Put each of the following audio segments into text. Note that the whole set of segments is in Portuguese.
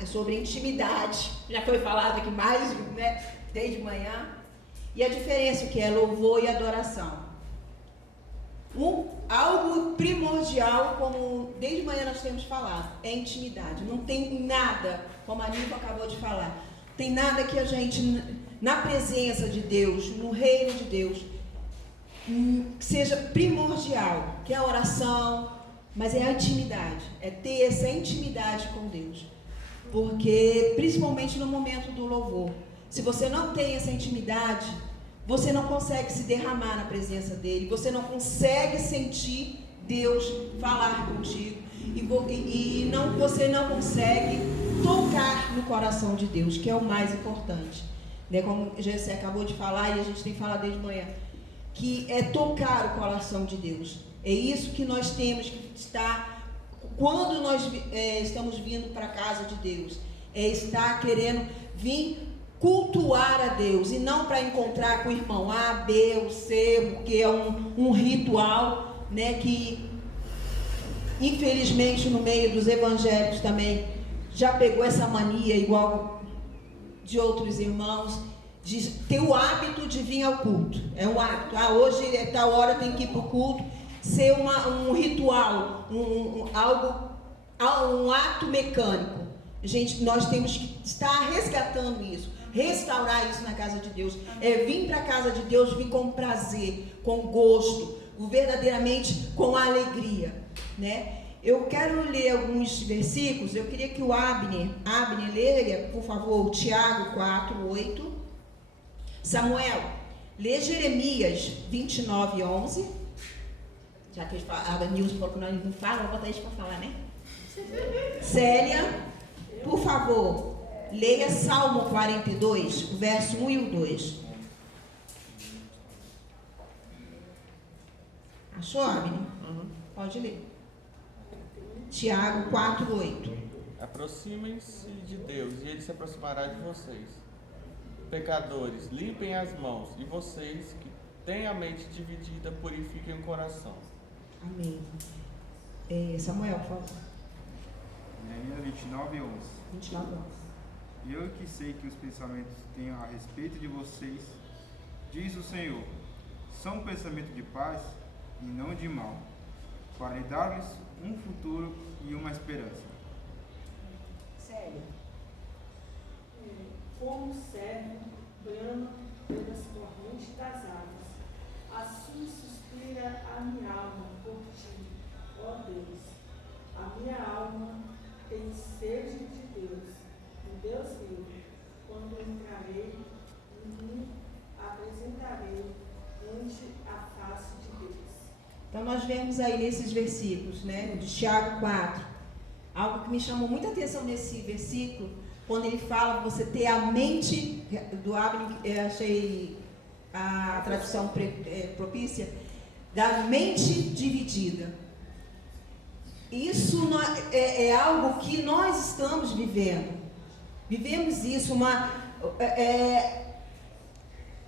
é sobre intimidade. Já foi falado aqui mais, né, desde manhã. E a diferença que é louvor e adoração. Algo primordial, como desde manhã nós temos falado, é intimidade. Não tem nada, como a Niva acabou de falar, tem nada que a gente, na presença de Deus, no reino de Deus, que seja primordial, que é a oração, mas é a intimidade, é ter essa intimidade com Deus. Porque, principalmente no momento do louvor, se você não tem essa intimidade, você não consegue se derramar na presença dele, você não consegue sentir Deus falar contigo, você não consegue tocar no coração de Deus, que é o mais importante, né? Como o Jessé acabou de falar e a gente tem falado desde manhã, que é tocar o coração de Deus. É isso que nós temos que estar, quando nós estamos vindo para a casa de Deus, é estar querendo vir cultuar a Deus, e não para encontrar com o irmão A, B ou C, porque é um ritual, né, que infelizmente no meio dos evangélicos também já pegou essa mania, igual de outros irmãos, de ter o hábito de vir ao culto. É um hábito. Hoje é tal hora, tem que ir para o culto. Ser um ritual, um ato mecânico. Gente, nós temos que estar resgatando isso, restaurar isso na casa de Deus. É vir para a casa de Deus, vir com prazer, com gosto, verdadeiramente com alegria, né? Eu quero ler alguns versículos. Eu queria que o Abner leia, por favor, Tiago 4:8. Samuel, lê Jeremias 29:11. Já que a Nilson falou que nós não falamos, vou botar isso para falar, né? Célia, por favor, leia Salmo 42, o verso 1 e o 2. Achou, Abner? Pode ler. Tiago 4:8. Aproximem-se de Deus e Ele se aproximará de vocês. Pecadores, limpem as mãos, e vocês que têm a mente dividida, purifiquem o coração. Amém. Samuel, por favor. Jeremias 29:11. 29:11. Eu que sei que os pensamentos que tenho a respeito de vocês, diz o Senhor, são pensamentos de paz e não de mal, para dar-lhes um futuro e uma esperança. Sério? Como servo brama pelas correntes das águas, assim suspira a minha alma por ti, ó Deus. A minha alma tem sede de Deus, de Deus vivo. Quando entrarei e me apresentarei ante a face de Deus. Então nós vemos aí nesses versículos, né, de Tiago 4, algo que me chamou muita atenção nesse versículo, quando ele fala você ter a mente, do Abner, eu achei a tradução propícia, da mente dividida. Isso é algo que nós estamos vivendo. Vivemos isso,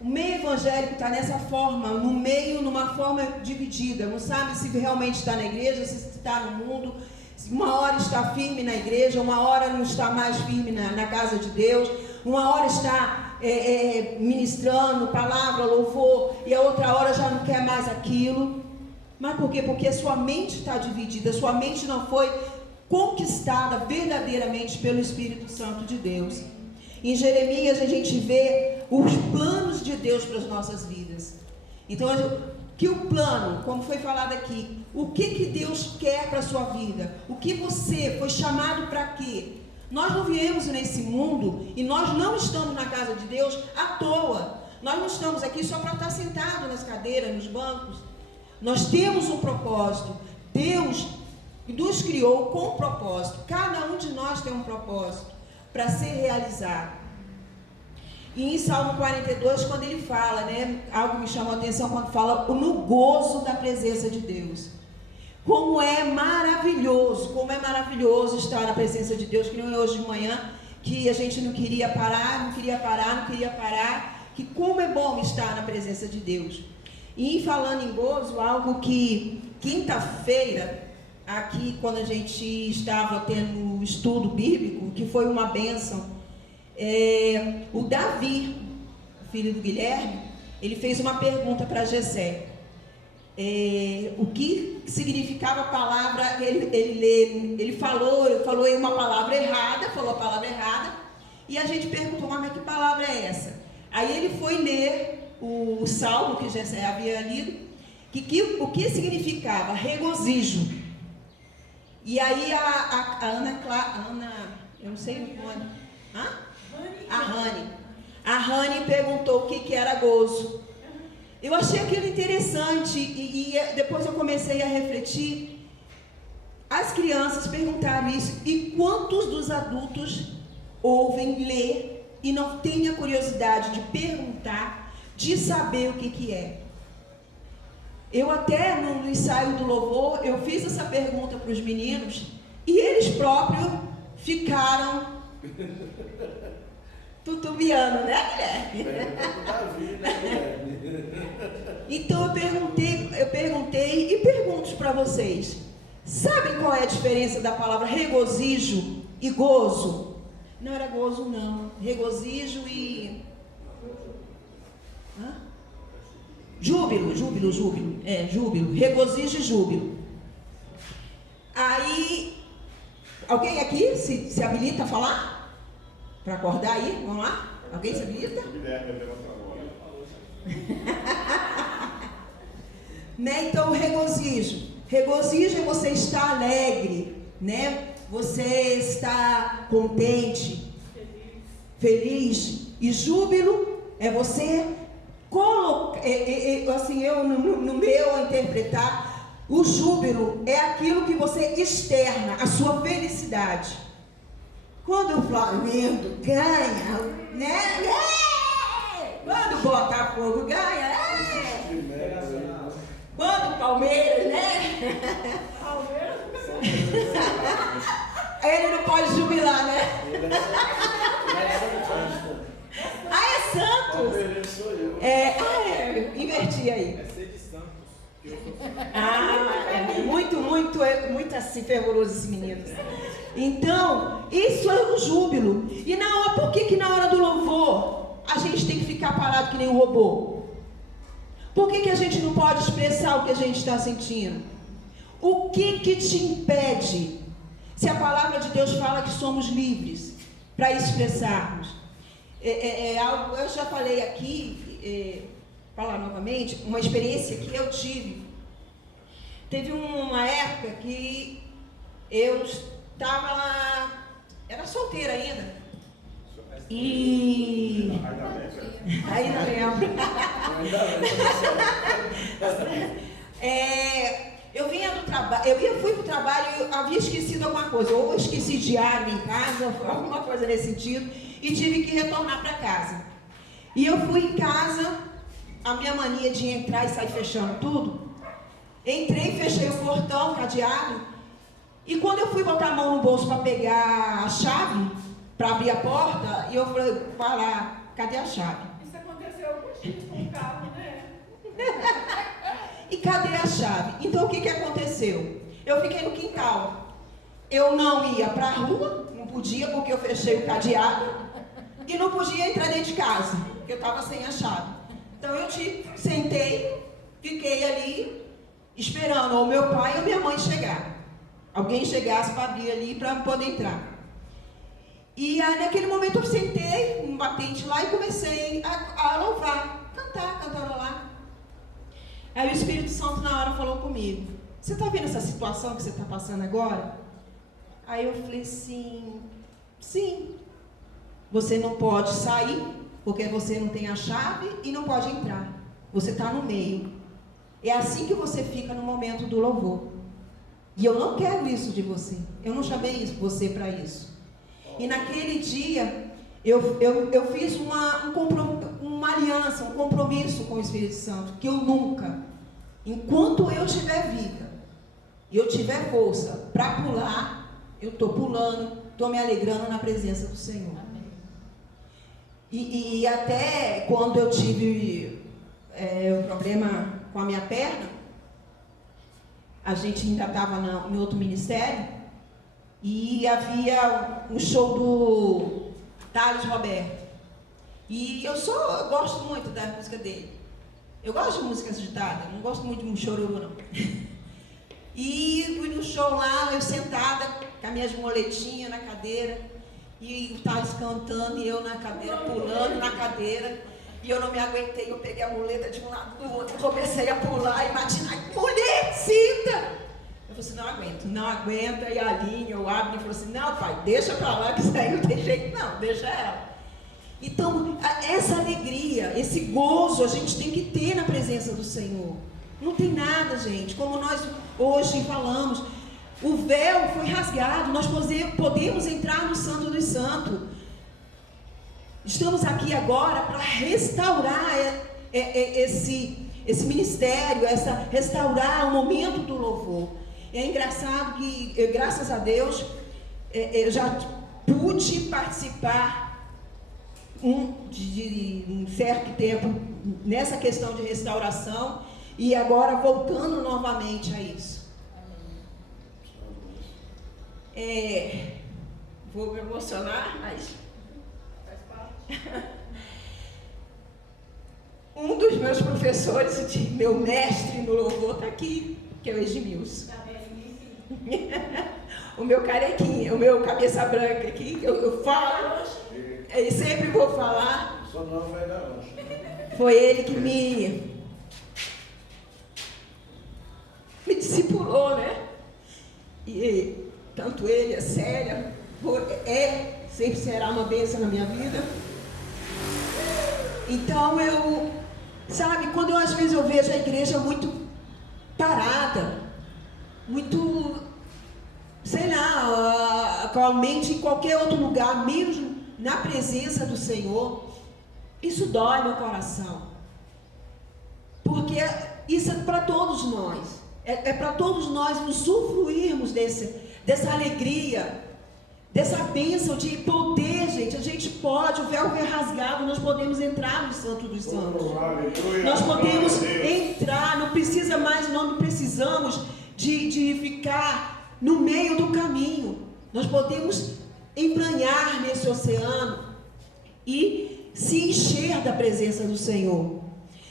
o meio evangélico está nessa forma, numa forma dividida, não sabe se realmente está na igreja, se está no mundo, uma hora está firme na igreja, uma hora não está mais firme na casa de Deus, uma hora está ministrando palavra, louvor, e a outra hora já não quer mais aquilo. Mas por quê? Porque a sua mente está dividida, a sua mente não foi conquistada verdadeiramente pelo Espírito Santo de Deus. Em Jeremias a gente vê os planos de Deus para as nossas vidas. Então, que o plano, como foi falado aqui, o que Deus quer para a sua vida? O que você foi chamado para quê? Nós não viemos nesse mundo e nós não estamos na casa de Deus à toa. Nós não estamos aqui só para estar sentados nas cadeiras, nos bancos. Nós temos um propósito. Deus nos criou com um propósito. Cada um de nós tem um propósito para ser realizado. E em Salmo 42, quando ele fala, né, algo me chamou a atenção quando fala no gozo da presença de Deus. Como é maravilhoso estar na presença de Deus, que nem hoje de manhã, que a gente não queria parar, que como é bom estar na presença de Deus. E falando em gozo, algo que quinta-feira, aqui quando a gente estava tendo o estudo bíblico, que foi uma bênção. O Davi, filho do Guilherme, ele fez uma pergunta para Jessé. O que significava a palavra, ele falou uma palavra errada, falou a palavra errada, e a gente perguntou, mas que palavra é essa? Aí ele foi ler o salmo que Jessé havia lido, o que significava regozijo. E aí a Ana, eu não sei o nome, a Rani perguntou o que era gozo. Eu achei aquilo interessante e depois eu comecei a refletir. As crianças perguntaram isso, e quantos dos adultos ouvem, ler e não têm a curiosidade de perguntar, de saber o que é? Eu até no ensaio do louvor, eu fiz essa pergunta para os meninos e eles próprios ficaram tutubiando, né, Guilherme? Então eu perguntei e pergunto para vocês. Sabem qual é a diferença da palavra regozijo e gozo? Não era gozo, não. Regozijo e... Júbilo. Júbilo. Regozijo e júbilo. Aí, alguém aqui se habilita a falar? Para acordar aí? Vamos lá? Alguém se habilita? Né? Então, regozijo. Regozijo é você estar alegre, né? Você está contente, feliz. E júbilo é você colocar, assim, eu no meu interpretar, o júbilo é aquilo que você externa, a sua felicidade. Quando o Flamengo ganha, né? Quando o Botafogo ganha, quando o Palmeiras, né? Ele não pode jubilar, né? É Santos? Inverti aí. É ser de Santos. Muito assim, fervoroso esse menino. Então, isso é o júbilo. E por que na hora do louvor a gente tem que ficar parado que nem um robô? Por que a gente não pode expressar o que a gente está sentindo? O que te impede? Se a palavra de Deus fala que somos livres para expressarmos. Eu já falei aqui, falar novamente, uma experiência que eu tive. Teve uma época que eu estava lá, era solteira ainda. E ainda lembro. Eu vinha do trabalho, fui para o trabalho e eu havia esquecido alguma coisa, ou eu esqueci diário em casa, alguma coisa nesse sentido, e tive que retornar para casa. E eu fui em casa, a minha mania de entrar e sair fechando tudo, entrei, fechei o portão, cadeado, e quando eu fui botar a mão no bolso para pegar a chave, para abrir a porta, e eu falei, parar, cadê a chave? Isso aconteceu alguns dias com o carro, né? E cadê a chave? Então o que aconteceu? Eu fiquei no quintal. Eu não ia para a rua, não podia porque eu fechei o cadeado, e não podia entrar dentro de casa, porque eu estava sem a chave. Então eu sentei, fiquei ali, esperando ou meu pai ou minha mãe chegar. Alguém chegasse para abrir ali para poder entrar. E aí, naquele momento eu sentei um batente lá e comecei a louvar, cantarolar. Aí o Espírito Santo na hora falou comigo, você está vendo essa situação que você está passando agora? Aí eu falei assim, sim, você não pode sair, porque você não tem a chave e não pode entrar, você está no meio. É assim que você fica no momento do louvor. E eu não quero isso de você, eu não chamei você para isso. E naquele dia, eu fiz uma aliança, um compromisso com o Espírito Santo, que eu nunca, enquanto eu tiver vida, e eu tiver força para pular, eu estou pulando, estou me alegrando na presença do Senhor. E até quando eu tive o problema com a minha perna, a gente ainda estava em outro ministério, e havia um show do Thales Roberto. E eu gosto muito da música dele. Eu gosto de música agitada, não gosto muito de um chororô, não. E fui no show lá, eu sentada, com as minhas moletinhas na cadeira, e o Thales cantando, e eu na cadeira, pulando na cadeira, e eu não me aguentei, eu peguei a muleta de um lado do outro, comecei a pular e bati na muletita! Eu falei assim, não aguenta, e a Aline, o Abner, falou assim, não pai, deixa pra lá, que isso aí não tem jeito não, deixa ela. Então, essa alegria, esse gozo, a gente tem que ter na presença do Senhor. Não tem nada, gente, como nós hoje falamos, o véu foi rasgado, nós podemos entrar no Santo dos Santos. Estamos aqui agora para restaurar esse ministério, restaurar o momento do louvor. É engraçado que, graças a Deus, eu já pude participar de um certo tempo nessa questão de restauração e agora voltando novamente a isso. Vou me emocionar, mas faz parte. Um dos meus professores, meu mestre no louvor, está aqui, que é o Edmilson. O meu carequinha, o meu cabeça branca aqui, eu falo, e sempre vou falar. Foi ele que me discipulou, né? E tanto ele, a Célia, sempre será uma bênção na minha vida. Então quando às vezes eu vejo a igreja muito parada, muito, sei lá, atualmente em qualquer outro lugar, mesmo na presença do Senhor, isso dói meu coração. Porque isso é para todos nós. É para todos nós usufruirmos dessa alegria, dessa bênção de poder, gente. A gente pode, o véu foi rasgado, nós podemos entrar no Santo dos Santos. Nós podemos entrar, não precisamos de ficar no meio do caminho. Nós podemos embranhar nesse oceano e se encher da presença do Senhor.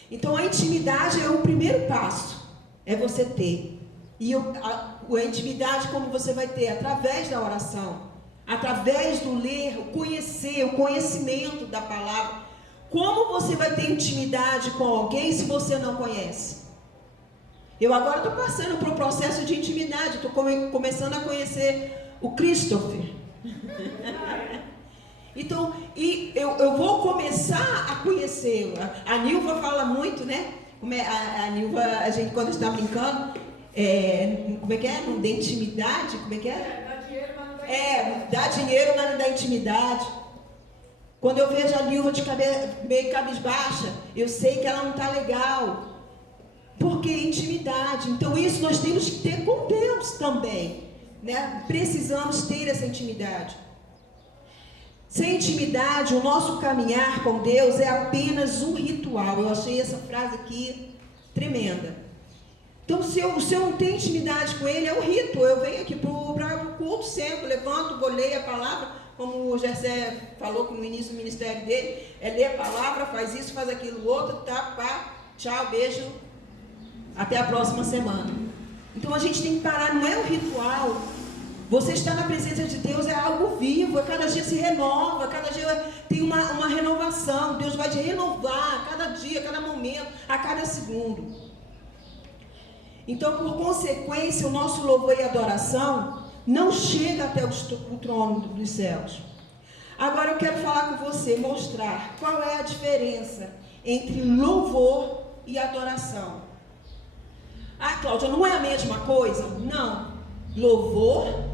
Então a intimidade é o primeiro passo, é você ter. E a intimidade como você vai ter? Através da oração, através do ler, o conhecimento da palavra. Como você vai ter intimidade com alguém se você não conhece? Eu agora estou passando por um processo de intimidade, estou começando a conhecer o Christopher. Então, eu vou começar a conhecê-lo. A Nilva fala muito, né? A Nilva, a gente quando está brincando, como é que é? Não dê intimidade, como é que é? Dá dinheiro, mas não dá intimidade. Quando eu vejo a Nilva meio cabisbaixa, eu sei que ela não está legal. Porque intimidade. Então isso nós temos que ter com Deus também, né? Precisamos ter essa intimidade. Sem intimidade, o nosso caminhar com Deus é apenas um ritual. Eu achei essa frase aqui tremenda. Então, se eu não tenho intimidade com Ele, é um rito. Eu venho aqui para o culto sempre, levanto, vou ler a palavra, como o Gessé falou no início do ministério dele, ler a palavra, faz isso, faz aquilo, outro, tá, pá, tchau, beijo, até a próxima semana. Então, a gente tem que parar, não é um ritual. Você estar na presença de Deus é algo vivo, cada dia se renova, cada dia tem uma renovação. Deus vai te renovar a cada dia, a cada momento, a cada segundo. Então, por consequência, o nosso louvor e adoração não chega até o trono dos céus. Agora eu quero falar com você, mostrar qual é a diferença entre louvor e adoração. Ah, Cláudia, não é a mesma coisa? Não. Louvor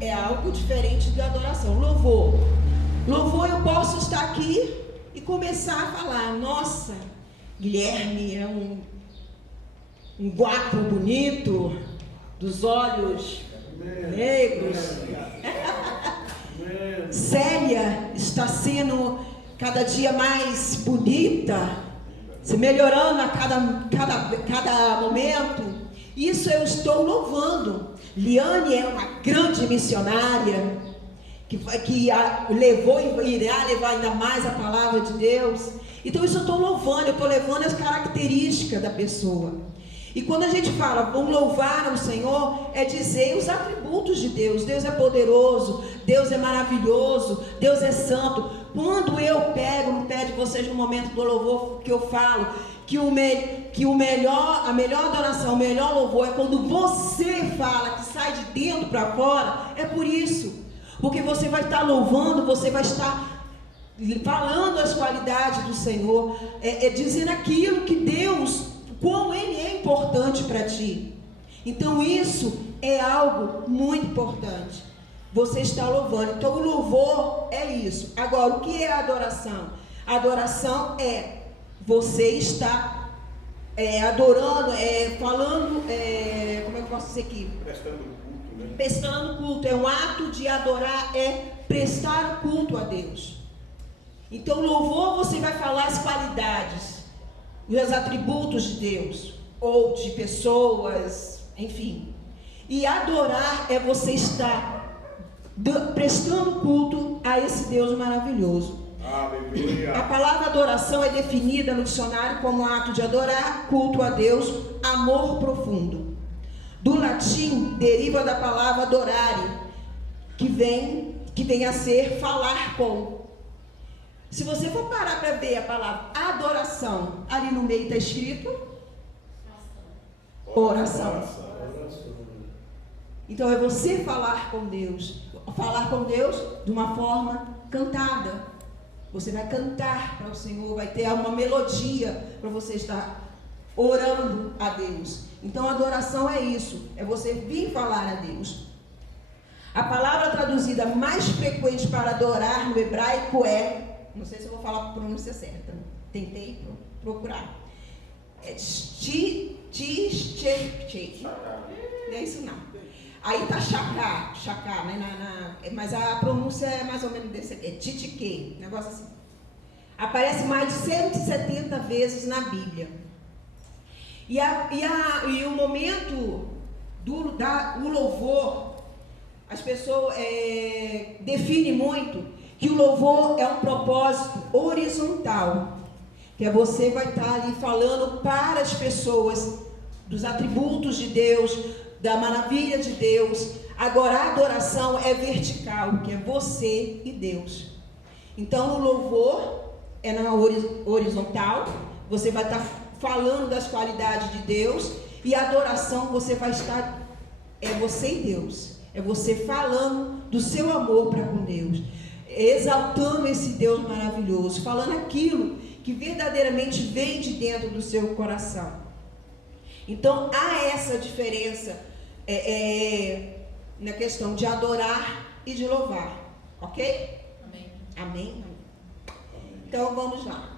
é algo diferente da adoração. Louvor eu posso estar aqui e começar a falar, nossa, Guilherme é um guapo bonito, dos olhos negros. Célia está sendo cada dia mais bonita, se melhorando a cada momento. Isso eu estou louvando. Liane é uma grande missionária que levou e irá levar ainda mais a palavra de Deus. Então isso eu estou louvando, eu estou levando as características da pessoa. E quando a gente fala, vamos louvar ao Senhor, é dizer os atributos de Deus. Deus é poderoso, Deus é maravilhoso, Deus é santo. Quando eu pego no pé de vocês no momento do louvor, que eu falo que a melhor adoração, o melhor louvor é quando você fala, que sai de dentro para fora, é por isso. Porque você vai estar louvando, você vai estar falando as qualidades do Senhor, dizendo aquilo que Deus, quão Ele é importante para ti. Então isso é algo muito importante. Você está louvando. Então o louvor é isso. Agora, o que é a adoração? A adoração é você está adorando, falando, como é que eu posso dizer aqui? Prestando culto, né? Prestando culto. É um ato de adorar, é prestar culto a Deus. Então, louvor, você vai falar as qualidades, os atributos de Deus, ou de pessoas, enfim. E adorar é você estar prestando culto a esse Deus maravilhoso. Aleluia. A palavra adoração é definida no dicionário como ato de adorar, culto a Deus, amor profundo. Do latim deriva da palavra adorare, que vem a ser falar com. Se você for parar para ver a palavra adoração, ali no meio está escrito oração. Então é você falar com Deus de uma forma cantada. Você vai cantar para o Senhor, vai ter uma melodia para você estar orando a Deus. Então adoração é isso, é você vir falar a Deus. A palavra traduzida mais frequente para adorar no hebraico não sei se eu vou falar a pronúncia certa, tentei procurar. É tishchei. Não é isso não. Aí tá chacá, né? Mas a pronúncia é mais ou menos desse aqui, é titiquei, negócio assim. Aparece mais de 170 vezes na Bíblia. E o momento do louvor, as pessoas definem muito que o louvor é um propósito horizontal, que é você vai estar ali falando para as pessoas dos atributos de Deus, da maravilha de Deus. Agora a adoração é vertical, que é você e Deus. Então o louvor é na horizontal, você vai estar falando das qualidades de Deus, e a adoração você vai estar, é você e Deus, é você falando do seu amor para com Deus, exaltando esse Deus maravilhoso, falando aquilo que verdadeiramente vem de dentro do seu coração. Então há essa diferença na questão de adorar e de louvar, ok? Amém. Amém? Então vamos lá.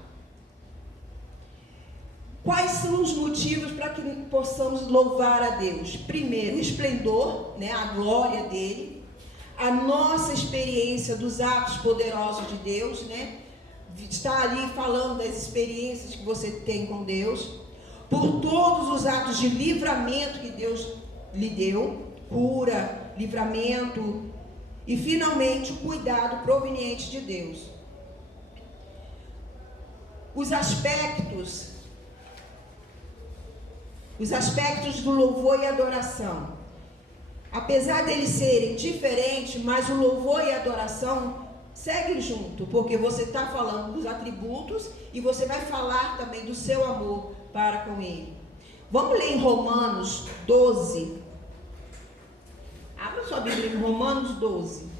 Quais são os motivos para que possamos louvar a Deus? Primeiro, o esplendor, né, a glória dele, a nossa experiência dos atos poderosos de Deus, né? Está ali falando das experiências que você tem com Deus, por todos os atos de livramento que Deus lhe deu, cura, livramento, e finalmente o cuidado proveniente de Deus. Os aspectos do louvor e adoração, apesar deles serem diferentes, mas o louvor e a adoração seguem junto, porque você está falando dos atributos e você vai falar também do seu amor para com ele. Vamos ler em Romanos 12. Abra sua Bíblia em Romanos 12.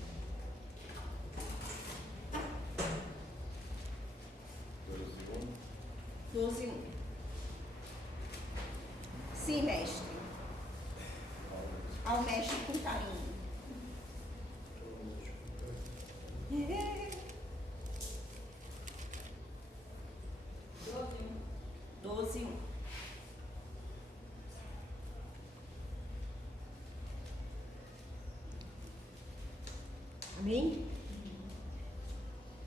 Sim, mestre. Ao mestre com carinho. 12:1. Amém?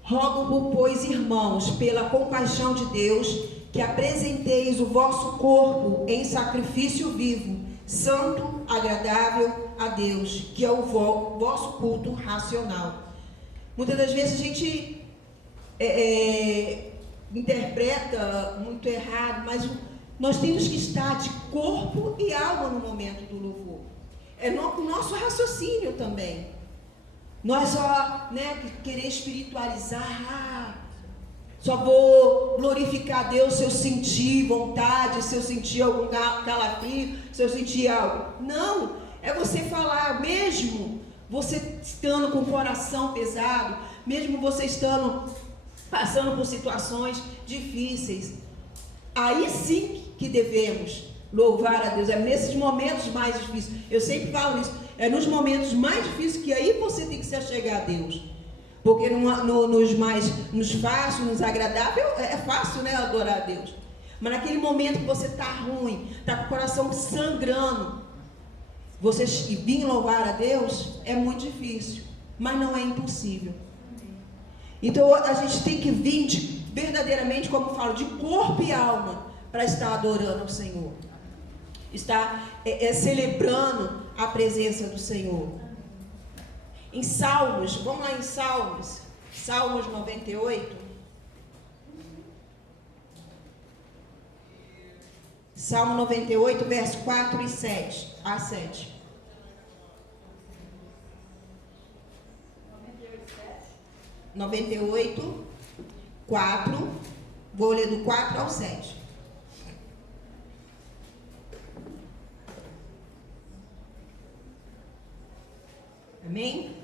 Rogo-vos, pois, irmãos, pela compaixão de Deus, que apresenteis o vosso corpo em sacrifício vivo, santo, agradável a Deus, que é o vosso culto racional. Muitas das vezes a gente interpreta muito errado, mas nós temos que estar de corpo e alma no momento do louvor. É o nosso raciocínio também. Nós só querer espiritualizar, só vou glorificar Deus se eu sentir vontade, se eu sentir algum calafrio, se eu sentir algo. Não, é você falar, mesmo você estando com o coração pesado, mesmo você estando passando por situações difíceis, aí sim que devemos louvar a Deus. É nesses momentos mais difíceis, eu sempre falo isso, é nos momentos mais difíceis que aí você tem que se achegar a Deus. Porque nos fáceis, nos agradáveis, é fácil, adorar a Deus. Mas naquele momento que você está ruim, está com o coração sangrando, você vir louvar a Deus é muito difícil, mas não é impossível. Então a gente tem que vir verdadeiramente, como eu falo, de corpo e alma, para estar adorando ao Senhor. Estar celebrando a presença do Senhor. Em Salmos, vamos lá em Salmos 98. Salmo 98, verso 4 e 7, a 7. 98, 4, vou ler do 4 ao 7. Amém?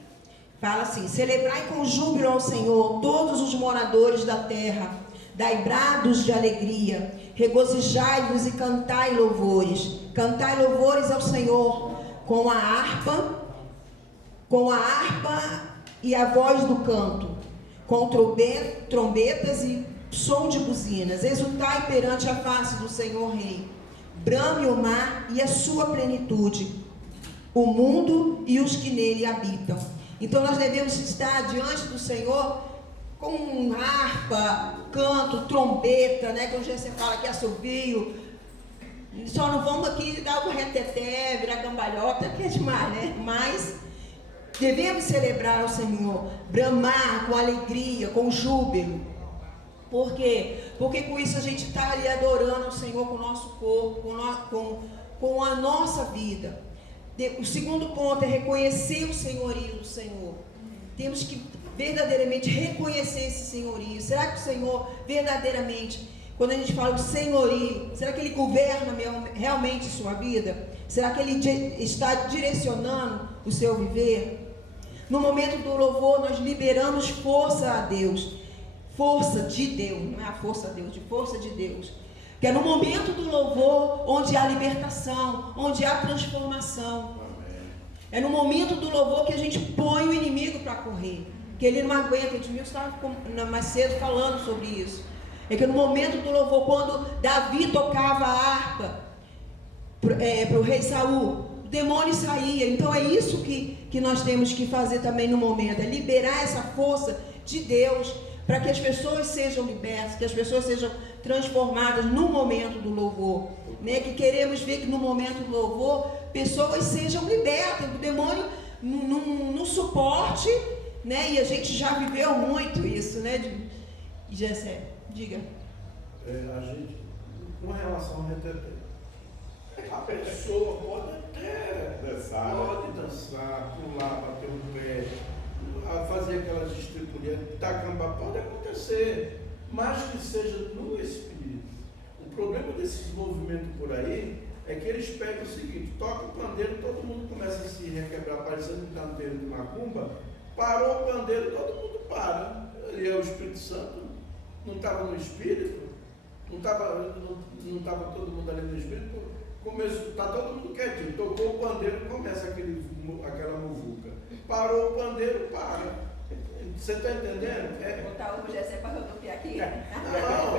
Fala assim: celebrai com júbilo ao Senhor todos os moradores da terra, dai brados de alegria, regozijai-vos e cantai louvores ao Senhor com a harpa e a voz do canto, com trombetas e som de buzinas. Exultai perante a face do Senhor Rei, brame o mar e a sua plenitude, o mundo e os que nele habitam. Então nós devemos estar diante do Senhor com harpa, canto, trombeta, como você fala aqui, assovio. Só não vamos aqui dar o reteté, virar cambalhota, que é demais, Mas devemos celebrar ao Senhor, bramar com alegria, com júbilo. Por quê? Porque com isso a gente está ali adorando ao Senhor com o nosso corpo, com a nossa vida. O segundo ponto é reconhecer o senhorio do Senhor. Temos que verdadeiramente reconhecer esse senhorio. Será que o Senhor verdadeiramente, quando a gente fala do senhorio, será que Ele governa realmente sua vida? Será que Ele está direcionando o seu viver? No momento do louvor nós liberamos força a Deus. Força de Deus, não é a força a Deus, de força de Deus. Que é no momento do louvor onde há libertação, onde há transformação. É no momento do louvor que a gente põe o inimigo para correr. Que ele não aguenta. O Edmilson estava mais cedo falando sobre isso. É que no momento do louvor, quando Davi tocava a harpa para o rei Saul, o demônio saía. Então é isso que nós temos que fazer também no momento. É liberar essa força de Deus para que as pessoas sejam libertas, que as pessoas sejam transformadas no momento do louvor, que queremos ver que no momento do louvor pessoas sejam libertas, o demônio não suporte, e a gente já viveu muito isso, Gessé, diga. A gente, com relação ao reteté, a pessoa pode até dançar, pular, bater o pé, fazer aquelas estripulias, tacar, pode acontecer, mas que seja no espírito. O problema desses movimentos por aí é que eles pegam o seguinte: toca o pandeiro, todo mundo começa a se requebrar, parecendo um canteiro de macumba. Parou o pandeiro, todo mundo para. E é o Espírito Santo, não estava no espírito, não estava todo mundo ali no espírito. Começou, está todo mundo quietinho, tocou o pandeiro, começa aquela muvuca. Parou o pandeiro, para. Você está entendendo? Botar o Gessé para rodopiar aqui. Não,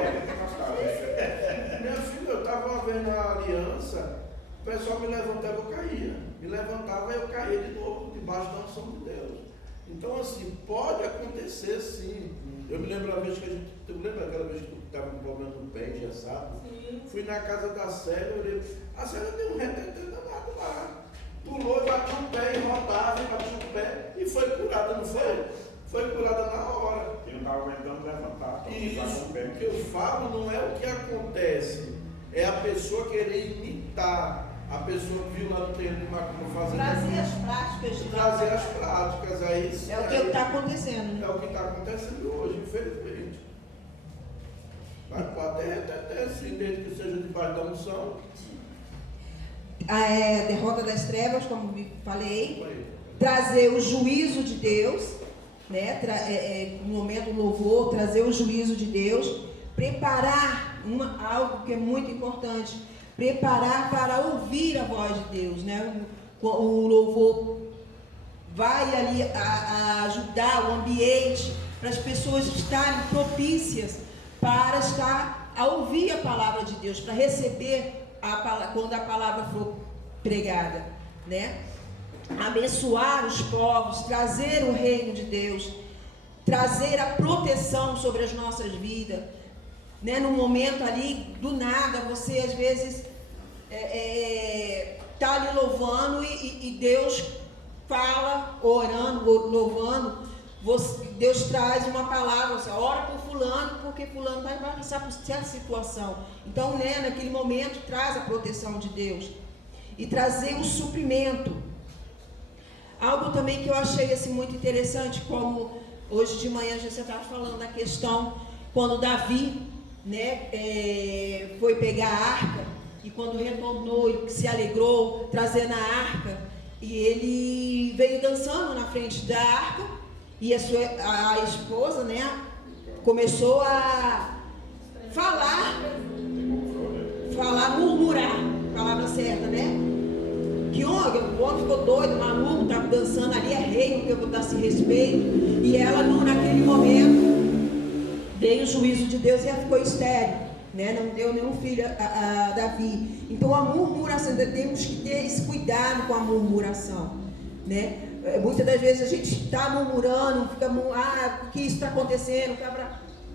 minha filha, eu estava vendo a aliança, o pessoal me levantava, eu caía. Me levantava e eu caía de novo, debaixo da unção de Deus. Então, assim, pode acontecer sim. Eu me lembro a vez que tu lembra aquela vez que estava com problema no pé, engessado. Sim. Fui na casa da Célia, olhei, a Célia deu um retetê danado lá. Pulou, bateu o pé, enrotava, bateu o pé e foi curada, não foi? Foi curada na hora. E não estava aguentando levantar. Isso, o que eu falo não é o que acontece, é a pessoa querer imitar. A pessoa que viu lá no terreno de Macumba fazendo Trazer as práticas de trazer as práticas, aí É o que está acontecendo, né? é o que está acontecendo hoje, infelizmente. Mas pode até sim, desde que seja debaixo da unção. A derrota das trevas, como falei, trazer o juízo de Deus, né? No momento do louvor, trazer o juízo de Deus, preparar algo que é muito importante. Preparar para ouvir a voz de Deus, né? O louvor vai ali a ajudar o ambiente para as pessoas estarem propícias para estar a ouvir a palavra de Deus, para receber quando a palavra for pregada, né? Abençoar os povos, trazer o reino de Deus, trazer a proteção sobre as nossas vidas. Né, no momento ali, do nada, você às vezes está ali louvando e Deus fala, orando, louvando, Deus traz uma palavra, você ora por fulano, porque fulano vai passar por certa situação. Então, né, naquele momento, traz a proteção de Deus e trazer o suprimento. Algo também que eu achei assim, muito interessante, como hoje de manhã você estava falando da questão, quando Davi, né, foi pegar a arca, e quando retornou e se alegrou trazendo a arca, e ele veio dançando na frente da arca, e a esposa, né, começou a murmurar, palavra certa, né? Que o homem ficou doido, maluco, estava dançando ali, é rei, não quer botar-se respeito, e ela naquele momento veio o juízo de Deus e ela ficou estéril, né? Não deu nenhum filho a Davi. Então a murmuração, temos que ter esse cuidado com a murmuração, né? Muitas das vezes a gente está murmurando, fica, por que isso está acontecendo?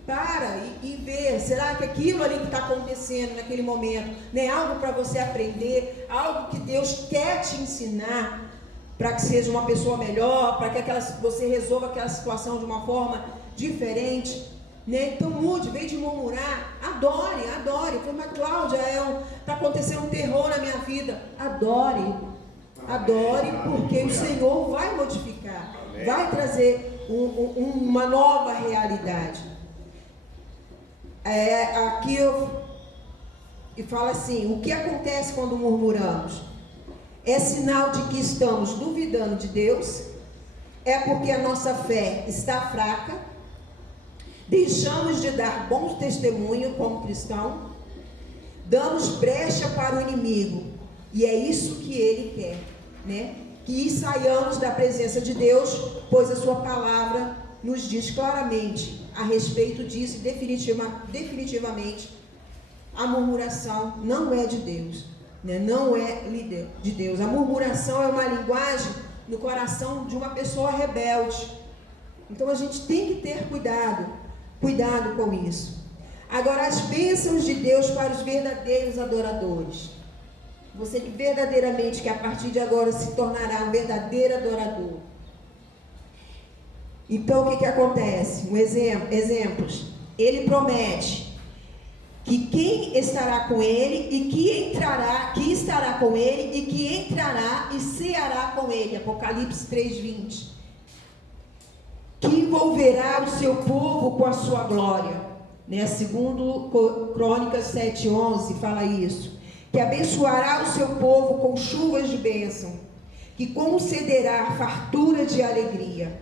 Para e vê, será que aquilo ali que está acontecendo naquele momento não é algo para você aprender, algo que Deus quer te ensinar para que seja uma pessoa melhor, para que você resolva aquela situação de uma forma diferente? Né? Então mude, em vez de murmurar, adore. Foi, mas Cláudia, está acontecendo um terror na minha vida. Adore, porque o Senhor vai modificar, vai trazer uma nova realidade. Aqui e fala assim: o que acontece quando murmuramos? É sinal de que estamos duvidando de Deus? É porque a nossa fé está fraca? Deixamos de dar bom testemunho como cristão? Damos brecha para o inimigo? E é isso que ele quer, né? Que saiamos da presença de Deus, pois a sua palavra nos diz claramente a respeito disso. Definitivamente a murmuração não é de Deus, né? Não é líder de Deus. A murmuração é uma linguagem no coração de uma pessoa rebelde. Então a gente tem que ter cuidado com isso. Agora, as bênçãos de Deus para os verdadeiros adoradores. Você que verdadeiramente, que a partir de agora se tornará um verdadeiro adorador. Então, o que acontece? Exemplos. Ele promete que quem estará com ele e que estará com ele e que entrará e ceará com ele. Apocalipse 3:20. Que envolverá o seu povo com a sua glória, né? Segundo Crônicas 7:11 fala isso, que abençoará o seu povo com chuvas de bênção, que concederá fartura de alegria,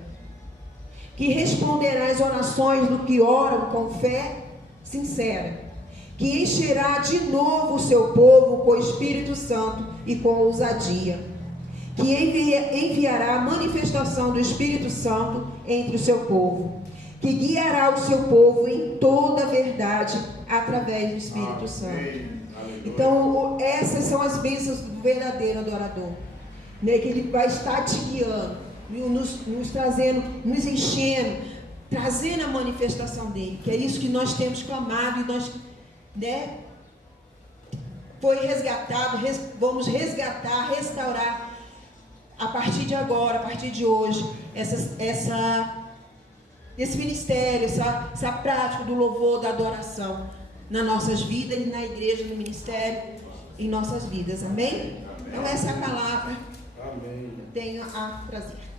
que responderá às orações do que oram com fé sincera, que encherá de novo o seu povo com o Espírito Santo e com ousadia, que enviará a manifestação do Espírito Santo entre o seu povo, que guiará o seu povo em toda a verdade através do Espírito Santo. Então, essas são as bênçãos do verdadeiro adorador, né? Que ele vai estar te guiando, nos trazendo, nos enchendo, trazer na manifestação dele, que é isso que nós temos clamado e nós, né, foi resgatado, vamos resgatar, restaurar a partir de agora, a partir de hoje, esse ministério, essa prática do louvor, da adoração nas nossas vidas e na igreja, no ministério, em nossas vidas. Amém? Então essa é a palavra. Amém. Tenho a prazer.